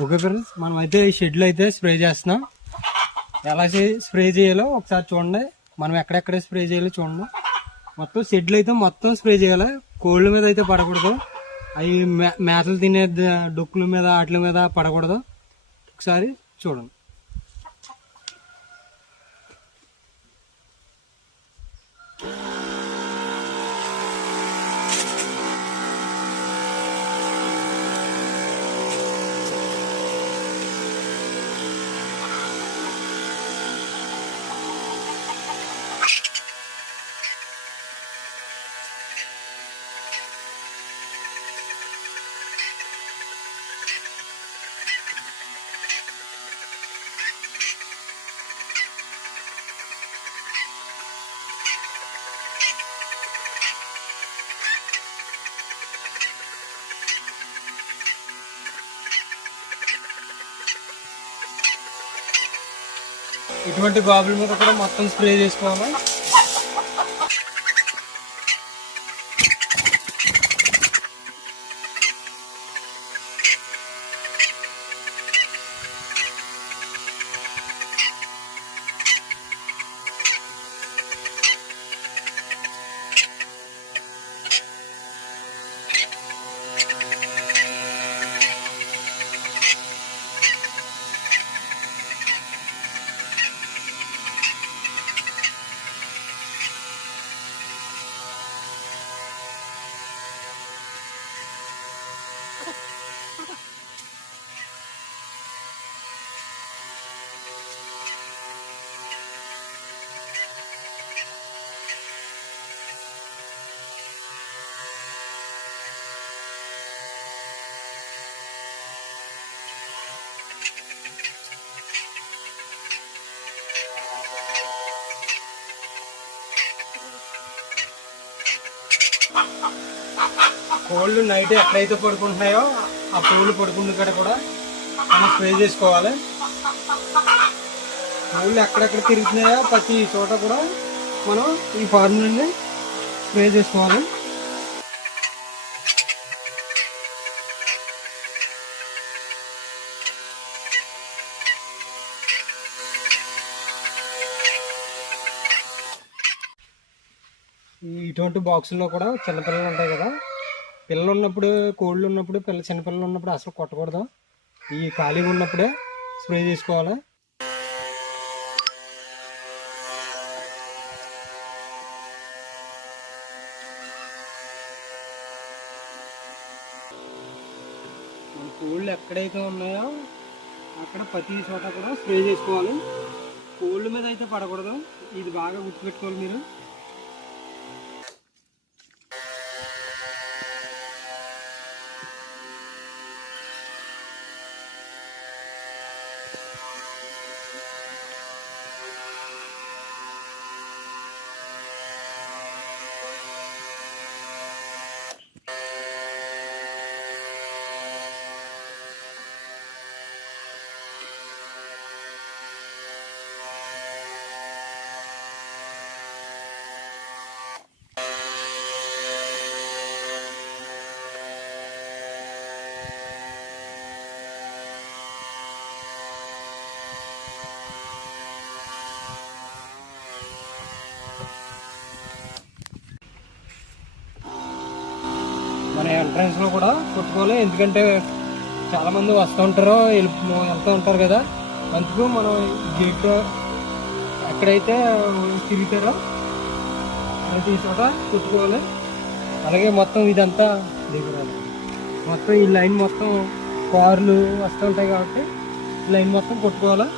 Okay friends, మనం అయితే ఈ షెడ్లో అయితే స్ప్రే చేస్తున్నాం. ఎలా స్ప్రే చేయాలో ఒకసారి చూడండి. మనం ఎక్కడెక్కడ స్ప్రే చేయాలో చూడండి. మొత్తం షెడ్లు అయితే మొత్తం స్ప్రే చేయాలి. కోళ్ళ మీద అయితే పడకూడదు. అవి మేతలు తినే డొక్కుల మీద వాటి మీద పడకూడదు. ఒకసారి చూడండి. ఇటువంటి గాబుల మీద కూడా మొత్తం స్ప్రే చేసుకోవాలి. కోళ్ళు నైట్ ఎక్కడైతే పడుకుంటున్నాయో ఆ కోళ్ళు పడుకున్న కాడ కూడా మనం స్ప్రే చేసుకోవాలి. కోళ్ళు ఎక్కడెక్కడ తిరుగుతున్నాయో ప్రతి చోట కూడా మనం ఈ ఫార్ములాని స్ప్రే చేసుకోవాలి. ఇటువంటి బాక్సుల్లో కూడా చిన్నపిల్లలు ఉంటాయి కదా, పిల్లలు ఉన్నప్పుడు, కోళ్ళు ఉన్నప్పుడు, చిన్నపిల్లలు ఉన్నప్పుడు అసలు కొట్టకూడదు. ఈ ఖాళీగా ఉన్నప్పుడే స్ప్రే చేసుకోవాలి. మన కోళ్ళు ఎక్కడైతే ఉన్నాయో అక్కడ ప్రతి చోట కూడా స్ప్రే చేసుకోవాలి. కోళ్ళ మీద అయితే పడకూడదు. ఇది బాగా గుర్తుపెట్టుకోవాలి మీరు. మన ఎంట్రన్స్లో కూడా కొట్టుకోవాలి. ఎందుకంటే చాలామంది వస్తూ ఉంటారో వెళ్తూ ఉంటారు కదా, అందుకు మనం గేట్ ఎక్కడైతే తిరుగుతారో ప్రతి చోట కొట్టుకోవాలి. అలాగే మొత్తం ఇదంతా దిగురాలి. మొత్తం ఈ లైన్ మొత్తం కార్లు వస్తూ ఉంటాయి కాబట్టి ఈ లైన్ మొత్తం కొట్టుకోవాలి.